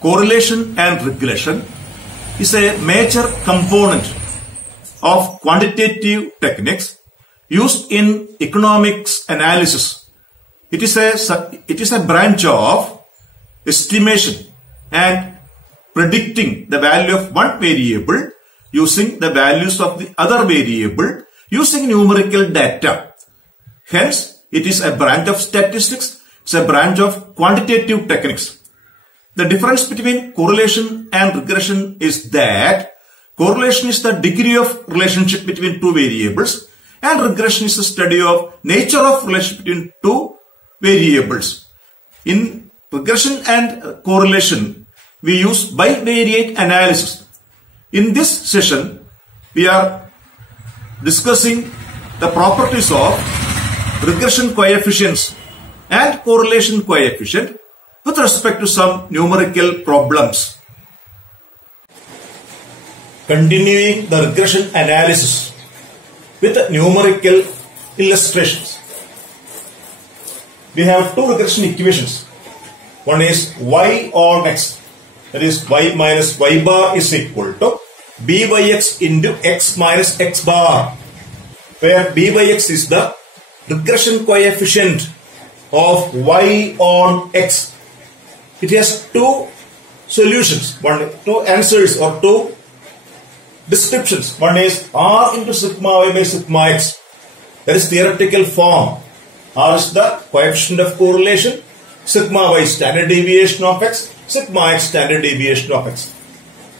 correlation and regression is a major component of quantitative techniques used in economics analysis. It is a branch of estimation and predicting the value of one variable using the values of the other variable using numerical data. Hence, it is a branch of statistics. It's a branch of quantitative techniques. The difference between correlation and regression is that correlation is the degree of relationship between two variables and regression is the study of nature of relationship between two variables. In regression and correlation, we use bivariate analysis. In this session, we are discussing the properties of regression coefficients and correlation coefficient with respect to some numerical problems. Continuing the regression analysis with numerical illustrations. We have two regression equations. One is y on x, that is y minus y bar is equal to byx into x minus x bar, where byx is the regression coefficient of y on x. It has two solutions, two answers or two descriptions. One is r into sigma y by sigma x. That is theoretical form. R is the coefficient of correlation, sigma y standard deviation of x, sigma x standard deviation of x.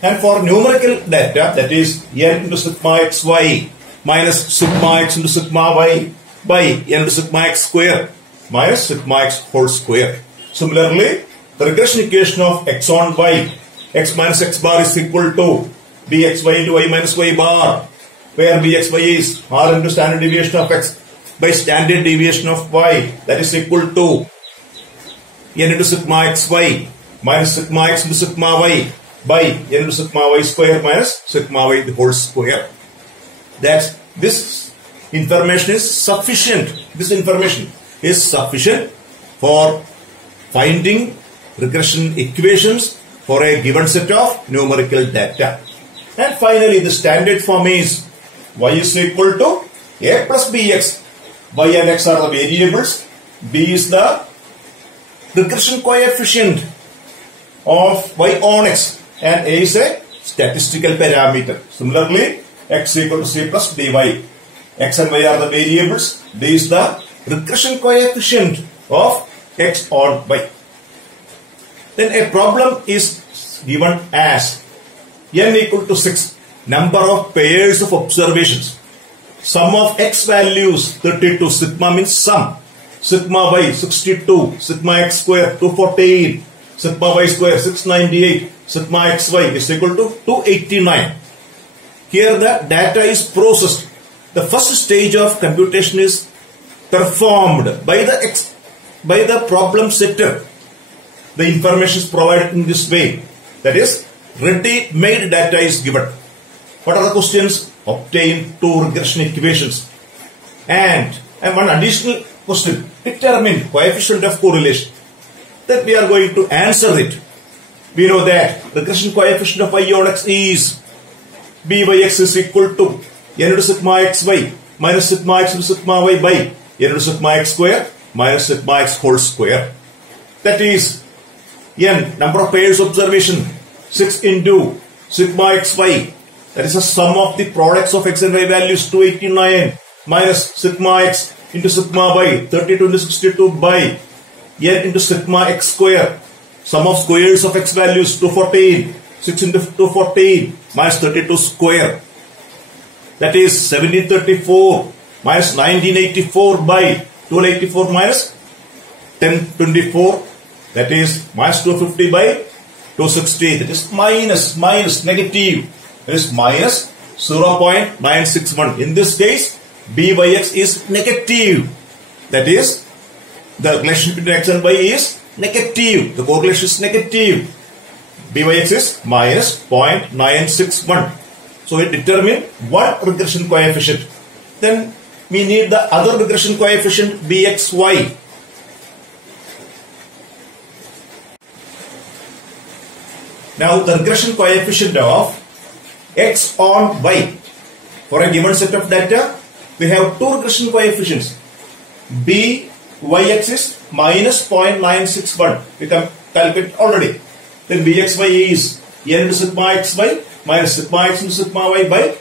And for numerical data, that is n into sigma xy minus sigma x into sigma y by n into sigma x square minus sigma x whole square. Similarly, the regression equation of x on y, x minus x bar is equal to bxy into y minus y bar, where bxy is r into standard deviation of x by standard deviation of y, that is equal to n into sigma xy minus sigma x into sigma y by n into sigma y square minus sigma y the whole square. That this information is sufficient. This information is sufficient for finding regression equations for a given set of numerical data. And finally, the standard form is y is equal to a plus bx. Y and x are the variables. B is the regression coefficient of y on x and a is a statistical parameter. Similarly, x equal to c plus dy. X and y are the variables. D is the regression coefficient of x on y. Then a problem is given as n equal to 6, number of pairs of observations. Sum of x values 32, sigma means sum. Sigma y 62, sigma x square 214, sigma y square 698, sigma xy is equal to 289. Here the data is processed. The first stage of computation is performed by the problem setter. The information is provided in this way. That is, ready-made data is given. What are the questions? Obtain two regression equations. And one additional question. Determine coefficient of correlation. Then we are going to answer it. We know that regression coefficient of y on x is byx is equal to n into sigma xy minus sigma x into sigma y by n into sigma x square minus sigma x whole square. That is n, number of pairs observation, 6 into sigma xy, that is a sum of the products of x and y values 289 minus sigma x into sigma y 32 into 62 by n into sigma x square, sum of squares of x values 214, 6 into 214 minus 32 square, that is 1734 minus 1984 by 1284 minus 1024, that is minus 250 by 260, that is minus negative, that is minus 0.961. In this case, byx is negative, that is the relation between x and y is negative, the correlation is negative. Byx is minus 0.961. So we determine one regression coefficient. Then we need the other regression coefficient bxy. Now the regression coefficient of x on y. For a given set of data, we have two regression coefficients. Byx is minus 0.961. We can calculate already. Then bxy is n into sigma xy minus sigma x into sigma y by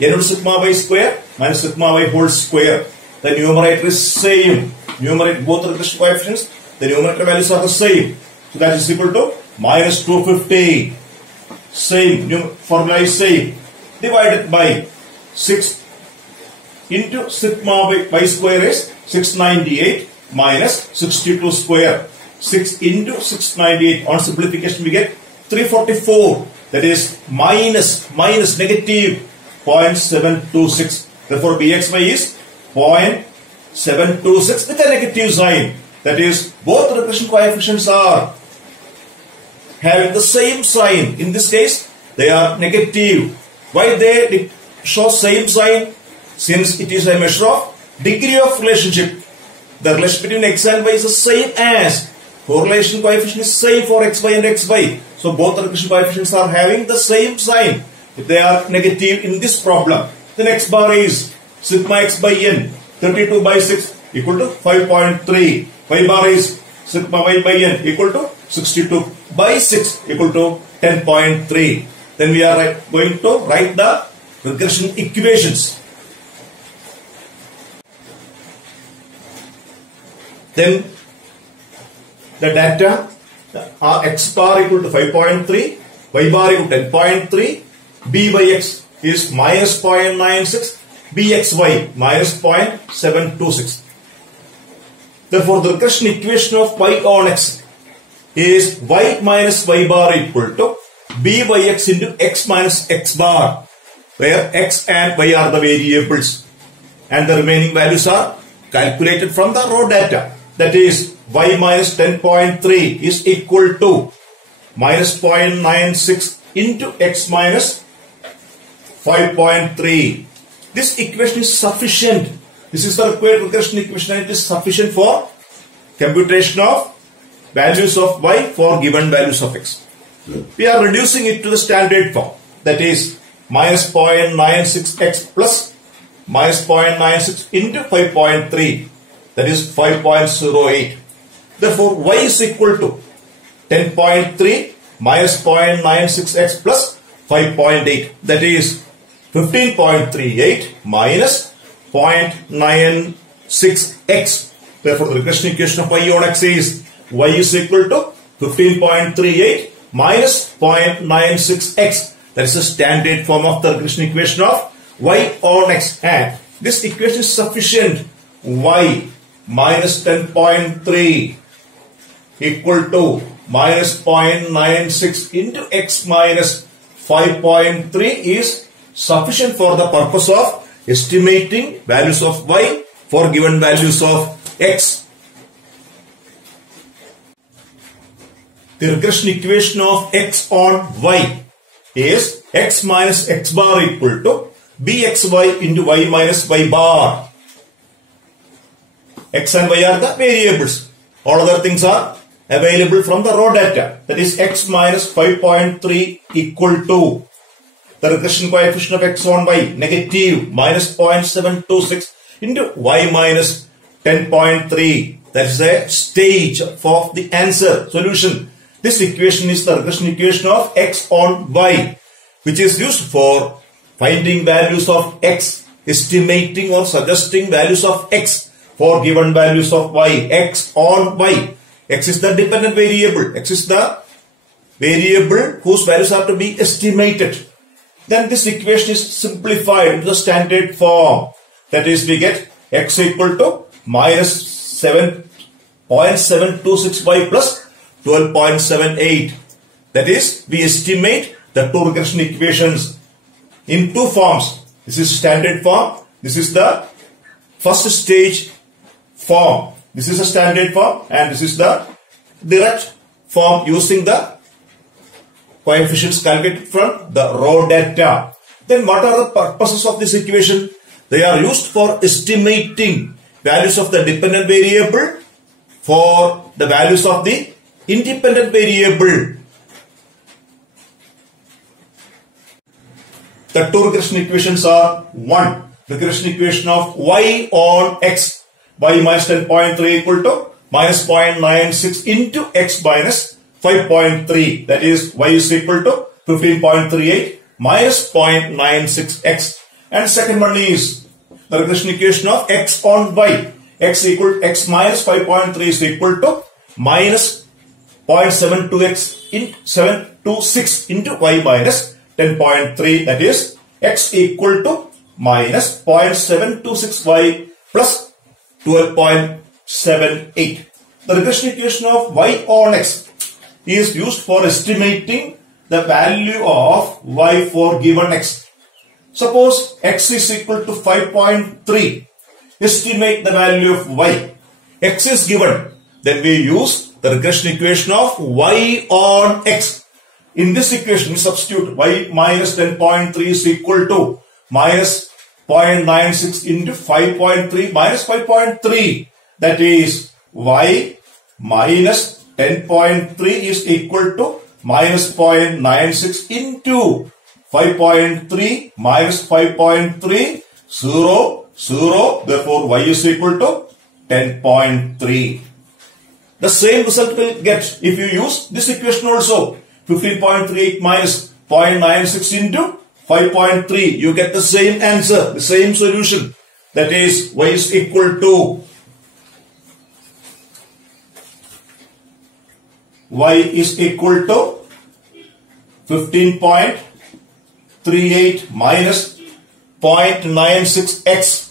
n into sigma y square minus sigma y whole square. The numerator is same. Numerator, both regression coefficients, the numerator values are the same. So that is equal to minus 250. Same, formula is same. Divided by 6 into sigma y square is 698 minus 62 square. 6 into 698. On simplification we get 344. That is minus negative 0.726. Therefore bxy is 0.726 with a negative sign. That is, both regression coefficients are having the same sign. In this case, they are negative. Why they show same sign? Since it is a measure of degree of relationship. The relation between x and y is the same as correlation coefficient is same for xy and xy. So both regression coefficients are having the same sign. If they are negative in this problem, then x bar is sigma x by n, 32 by 6 equal to 5.3. Y bar is sigma y by n equal to 62 by 6 equal to 10.3. Then we are going to write the regression equations. Then the data are x bar equal to 5.3, y bar equal to 10.3, b by x is minus 0.96, bxy minus 0.726. Therefore, the regression equation of y on x is y minus y bar equal to b by x into x minus x bar, where x and y are the variables and the remaining values are calculated from the raw data. That is, y minus 10.3 is equal to minus 0.96 into x minus 5.3. This equation is sufficient. This is the required regression equation and it is sufficient for computation of values of y for given values of x. We are reducing it to the standard form. That is minus 0.96x plus minus 0.96 into 5.3. That is 5.08. Therefore, y is equal to 10.3 minus 0.96x plus 5.8. That is 15.38 minus 0.96x. Therefore, the regression equation of y on x is y is equal to 15.38 minus 0.96x. That is the standard form of the regression equation of y on x. And this equation is sufficient. Y minus 10.3 equal to minus 0.96 into x minus 5.3 is sufficient for the purpose of estimating values of y for given values of x. The regression equation of x on y is x minus x bar equal to bxy into y minus y bar. X and y are the variables. All other things are available from the raw data. That is x minus 5.3 equal to the regression coefficient of x on y negative minus 0.726 into y minus 10.3. That is a stage for the answer solution. This equation is the regression equation of x on y, which is used for finding values of x, estimating or suggesting values of x for given values of y. X on y. X is the dependent variable. X is the variable whose values are to be estimated. Then this equation is simplified into the standard form. That is, we get x equal to minus 7.726y plus 12.78. That is, we estimate the two regression equations in two forms. This is standard form. This is the first stage form. This is a standard form and this is the direct form using the coefficients calculated from the raw data. Then what are the purposes of this equation? They are used for estimating values of the dependent variable for the values of the independent variable. The two regression equations are: one, regression equation of y on x, y minus 10.3 equal to minus 0.96 into x minus 5.3, that is y is equal to 15.38 minus 0.96x. And second one is the regression equation of x on y, x minus 5.3 is equal to minus 0.72x in 726 into y minus 10.3, that is x equal to minus 0.726y plus 12.78. The regression equation of y on x is used for estimating the value of y for given x. Suppose x is equal to 5.3. Estimate the value of y. X is given. Then we use the regression equation of y on x. In this equation, we substitute y minus 10.3 is equal to minus 0.96 into 5.3 minus 5.3. That is y minus 10.3 is equal to minus 0.96 into 5.3 minus 5.3, 0, 0. Therefore, y is equal to 10.3. The same result will get if you use this equation also. 15.38 minus 0.96 into 5.3. You get the same answer, the same solution. That is, y is equal to 15.38 minus 0.96x.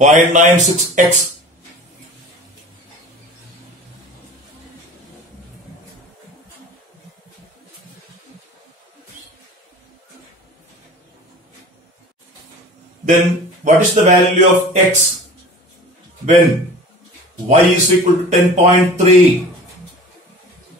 0.96x. Then what is the value of x when y is equal to 10.3?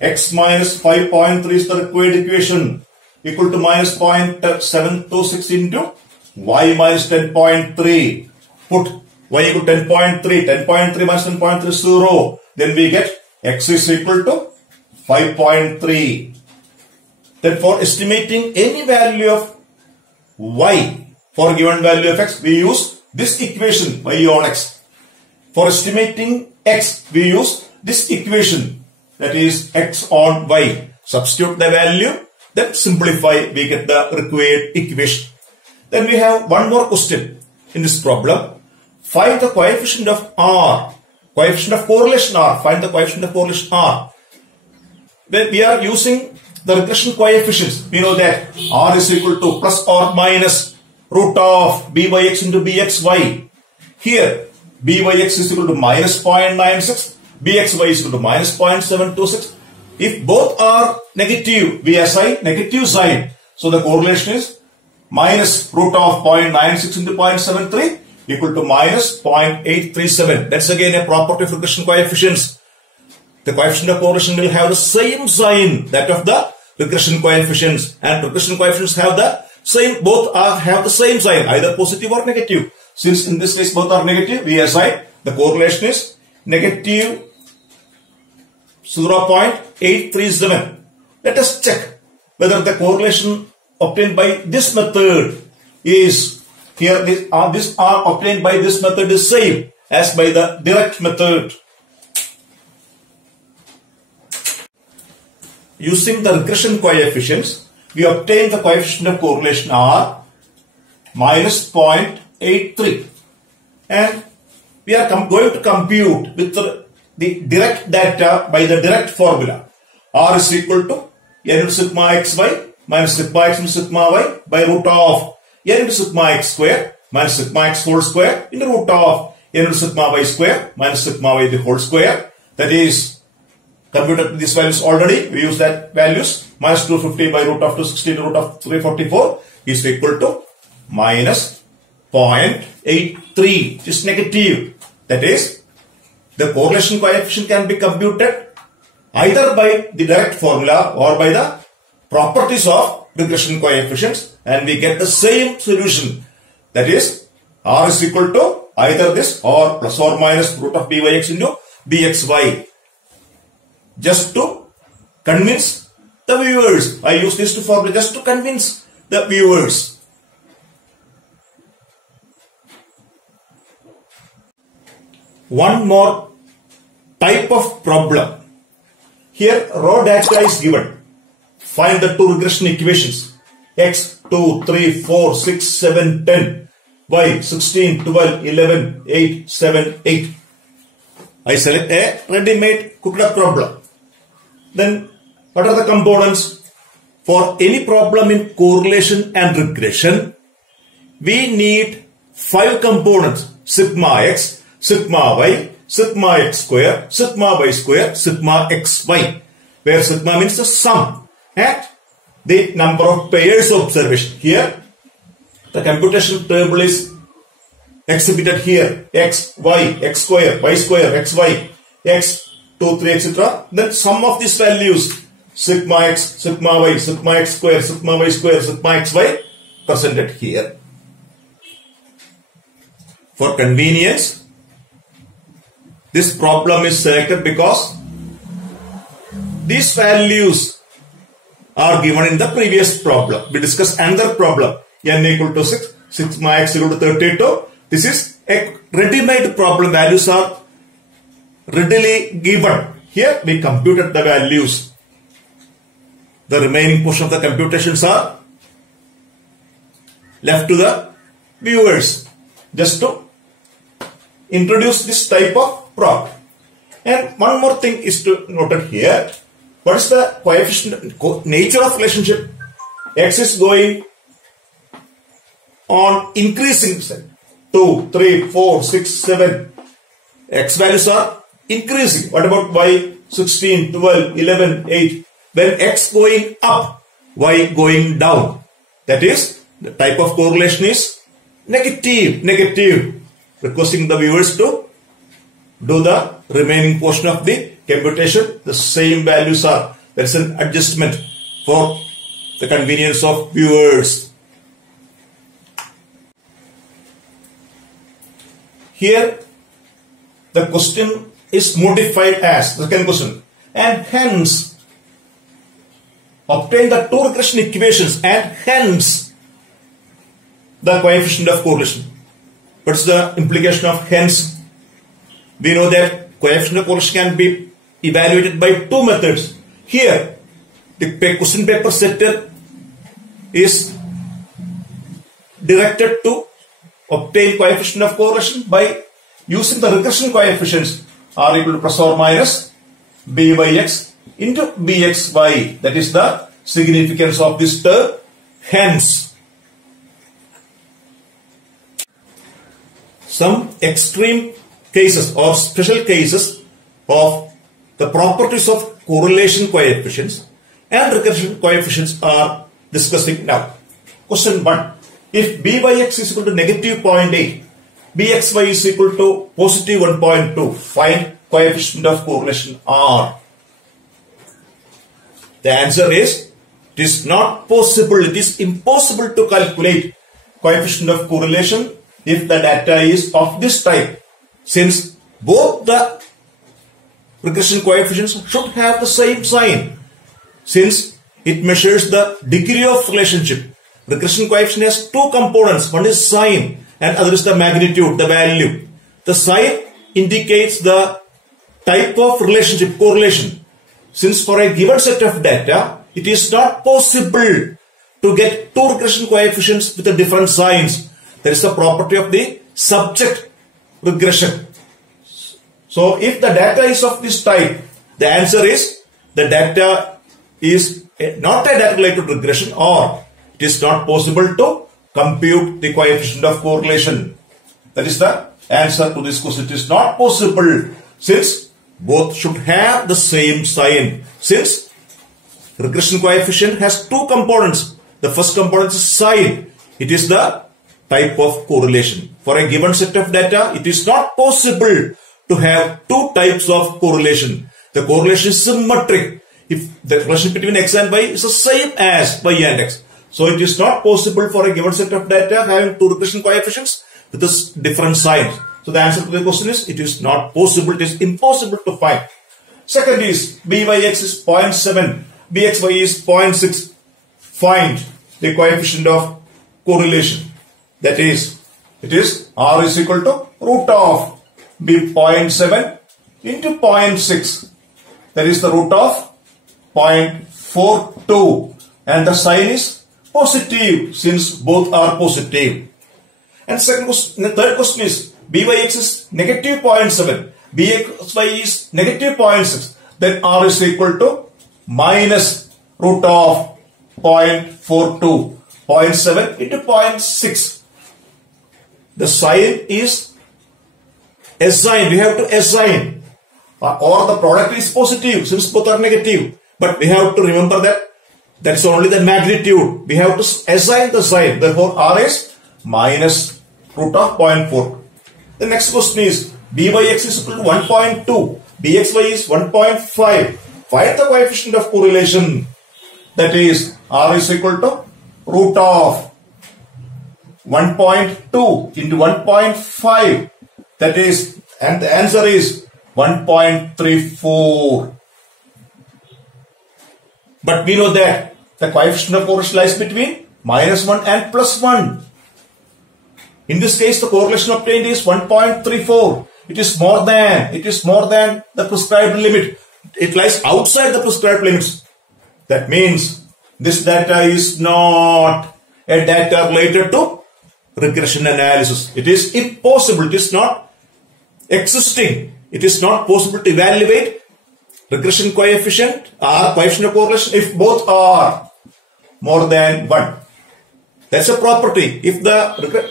X minus 5.3 is the required equation, equal to minus 0.726 into y minus 10.3. Put y equal to 10.3. 10.3 minus 10.3 is 0. Then we get x is equal to 5.3. Then for estimating any value of y for given value of x, we use this equation y on x. For estimating x, we use this equation, that is x on y. Substitute the value, then simplify, we get the required equation. Then we have one more question in this problem. Find the coefficient of R, coefficient of correlation R. Find the coefficient of correlation R. When we are using the regression coefficients, we know that R is equal to plus or minus root of byx into bxy. Here, byx is equal to minus 0.96, bxy is equal to minus 0.726. If both are negative, we assign negative sign. So the correlation is minus root of 0.96 into 0.73 equal to minus 0.837. That's again a property of regression coefficients. The coefficient of correlation will have the same sign that of the regression coefficients, and regression coefficients have the same, both have the same sign, either positive or negative. Since in this case both are negative, we assign the correlation is negative 0.837. Let us check whether the correlation obtained by this method is here. These are obtained by this method is same as by the direct method. Using the regression coefficients, we obtain the coefficient of correlation R minus 0.83, and we are going to compute with the direct data by the direct formula. R is equal to n into sigma xy minus sigma x into sigma y by root of n into sigma x square minus sigma x whole square into root of n into sigma y square minus sigma y the whole square. That is, computed these values already. We use that values. Minus 250 by root of 260 to root of 344 is equal to minus 0.83. It is negative. That is, the correlation coefficient can be computed either by the direct formula or by the properties of regression coefficients, and we get the same solution. That is, R is equal to either this or plus or minus root of byx into bxy. Just to convince the viewers. I use this formula just to convince the viewers. One more type of problem. Here raw data is given. Find the two regression equations. X 2, 3, 4, 6, 7, 10. Y 16, 12, 11, 8, 7, 8. I select a ready-made cooked up problem. Then what are the components? For any problem in correlation and regression, we need 5 components. Sigma x, sigma y, sigma x square, sigma y square, sigma xy. Where sigma means the sum and the number of pairs of observation. Here, the computational table is exhibited here. X, y, x square, xy, x, 2, 3, etc. Then sum of these values, sigma x, sigma y, sigma x square, sigma y square, sigma xy, presented here. For convenience, this problem is selected because these values are given in the previous problem. We discussed another problem. N equal to 6, sigma x equal to 32. This is a ready-made problem. Values are readily given. Here we computed the values. The remaining portion of the computations are left to the viewers. Just to introduce this type of problem. And one more thing is to note here. What is the coefficient, nature of relationship? X is going on increasing side. 2, 3, 4, 6, 7. X values are increasing. What about Y? 16, 12, 11, 8. When X going up, Y going down. That is, the type of correlation is negative. Requesting the viewers to do the remaining portion of the computation. The same values are. There is an adjustment for the convenience of viewers. Here, the question is modified as the second question, and hence obtain the two regression equations and hence the coefficient of correlation. What is the implication of hence? We know that coefficient of correlation can be evaluated by two methods. Here, the question paper setter is directed to obtain coefficient of correlation by using the regression coefficients are equal to plus or minus byx into bxy. That is the significance of this term. Hence, some extreme cases or special cases of the properties of correlation coefficients and regression coefficients are discussing now. Question 1. If byx is equal to negative 0.8, bxy is equal to positive 1.2, find coefficient of correlation R. The answer is, it is not possible, it is impossible to calculate coefficient of correlation if the data is of this type, since both the regression coefficients should have the same sign, since it measures the degree of relationship. Regression coefficient has two components. One is sign and other is the magnitude, the value. The sign indicates the type of relationship, correlation. Since for a given set of data, it is not possible to get two regression coefficients with the different signs. There is the property of the subject regression. So if the data is of this type, the answer is the data is not a data related regression, or it is not possible to compute the coefficient of correlation. That is the answer to this question. It is not possible since both should have the same sign. Since regression coefficient has two components. The first component is sign. It is the type of correlation. For a given set of data, it is not possible to have two types of correlation. The correlation is symmetric if the relation between x and y is the same as y and x. So it is not possible for a given set of data having two regression coefficients with this different signs. So the answer to the question is, it is not possible, it is impossible to find. Second is byx is 0.7, Bxy is 0.6. Find the coefficient of correlation. That is, it is R is equal to root of B 0.7 into 0.6. That is the root of 0.42. And the sign is positive since both are positive. And the third question is Byx is negative 0.7. Bxy is negative 0.6. Then R is equal to minus root of 0.42. 0.7 into 0.6. The sign is assign. We have to assign. Or the product is positive since both are negative. But we have to remember that that's only the magnitude. We have to assign the sign. Therefore, R is minus root of 0.4. The next question is Byx is equal to 1.2. Bxy is 1.5. Find the coefficient of correlation. That is, R is equal to root of 1.2 into 1.5. That is, and the answer is 1.34. But we know that the coefficient of correlation lies between -1 and +1. In this case, the correlation obtained is 1.34. It is more than the prescribed limit. It lies outside the prescribed limits. That means this data is not a data related to regression analysis. It is impossible. It is not existing. It is not possible to evaluate regression coefficient or coefficient of correlation if both are more than 1. That's a property. If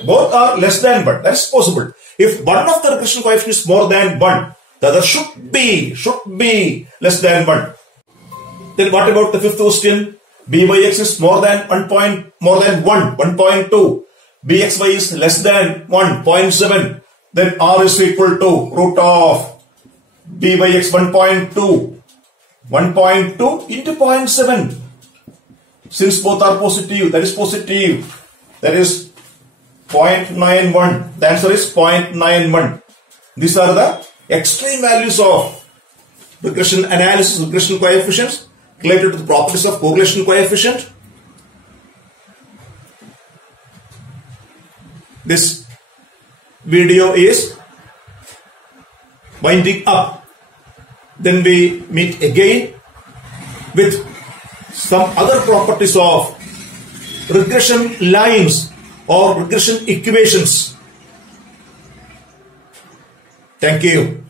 both are less than 1, that's possible. If one of the regression coefficient is more than 1, the other should be less than 1. Then what about the fifth question? Byx is more than 1.2. Bxy is less than 1.7. Then R is equal to root of Byx 1.2. 1.2 into 0.7. Since both are positive, that is positive. That is 0.91. The answer is 0.91. These are the extreme values of regression analysis, regression coefficients related to the properties of correlation coefficient. This video is winding up. Then we meet again with some other properties of regression lines or regression equations. Thank you.